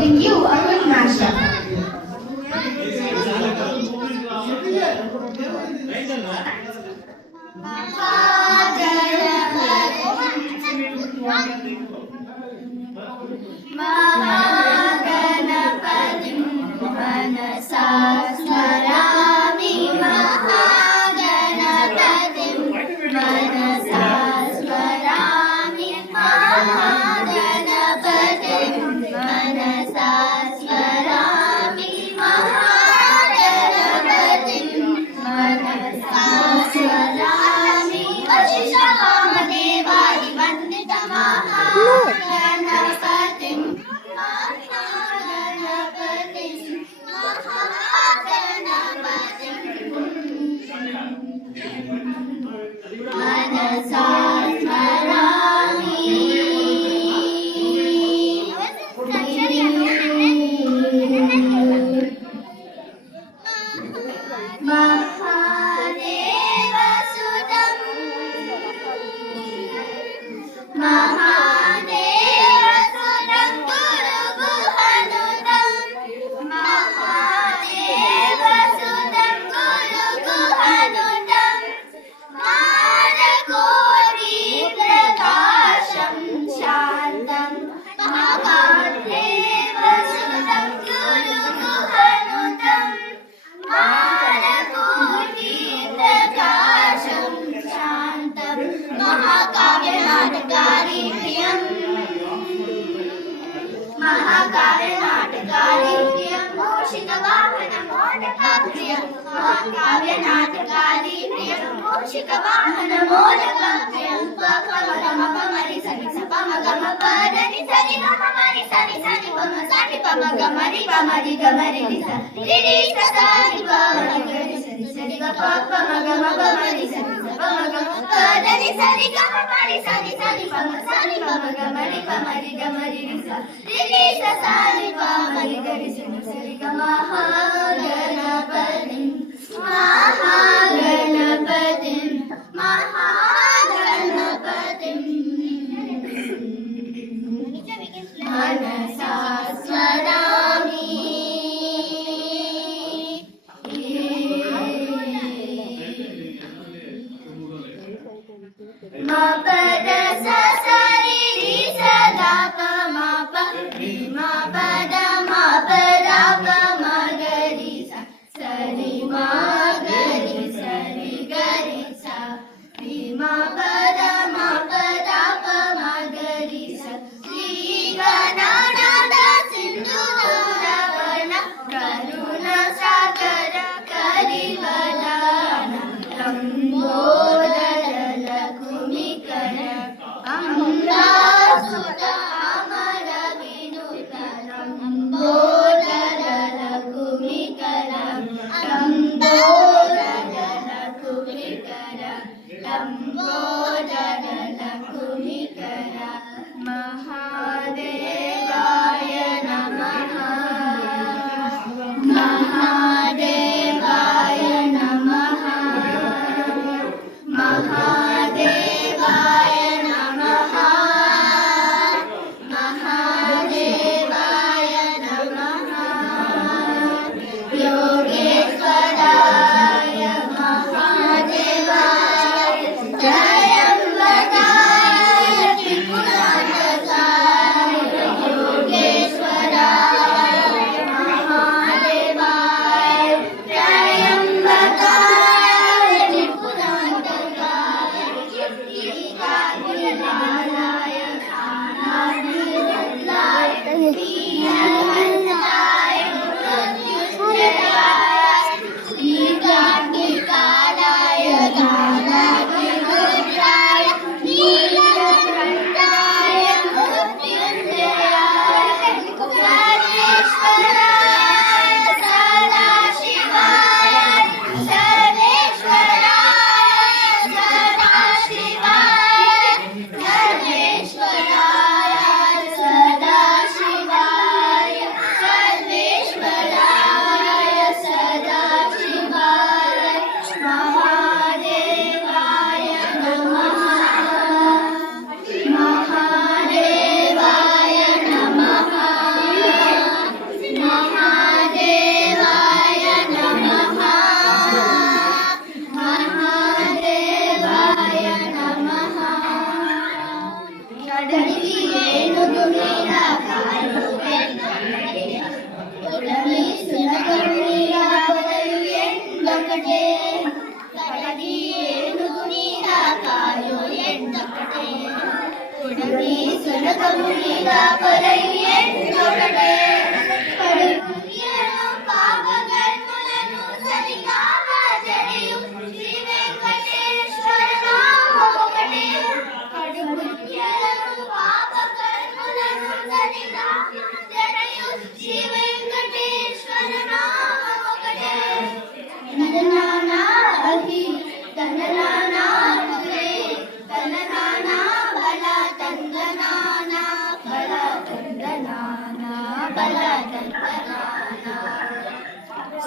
You a quick mashup. महागणपतिं मनसा स्मरामि महागणपतिं मनसा स्मरामि महागणपतिं मनसा स्मरामि महागणपतिं मनसा स्मरामि अशिषकामदेवादिवन्दितमहागणपतिं मनसा स्मरामि महादेवसुतं महादेवसुतं गुरुगुहनुतं महादेवसुतं गुरुगुहनुतं मानकोटिप्रकाशं शान्तं महादेवसुतं गुरुगुहनुतं मानकोटिप्रकाशं शान्तं महाकाव्यनाटकारि प्रियम् महाकाव्यनाटकारि प्रियं मूषिकवाहनमोदकप्रियं महाकाव्यनाटकारि प्रियं मूषिकवाहनमोदकप्रियं पमगमपमरि सनि सपमगमपदनि सनि गममरि सनि सनि पम सनि पमगमरि पमरि गमरि रिरि सनि पमगरि सनि सनि गमपमगमपमरि सनि सपमगमपदनि सनि गममरि सनि सनि पम सनि पमगमरि पमरि गमरि रिरि सनि पमरि गरि सनि सनि महागणपतिं महागणपतिं महागणपतिं मनसा स्मरामि मा पद सा सा रि रि सा दा प मा प रि मा प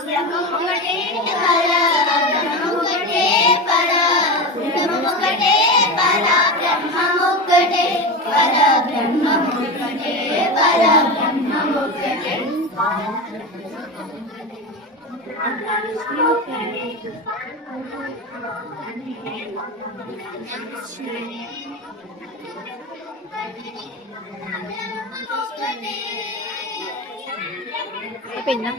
బ్రహ్మమొక్కటే పర బ్రహ్మమొక్కటే పర బ్రహ్మమొక్కటే పర బ్రహ్మమొక్కటే పర బ్రహ్మమొక్కటే పర బ్రహ్మమొక్కటే అయిపోయిందా?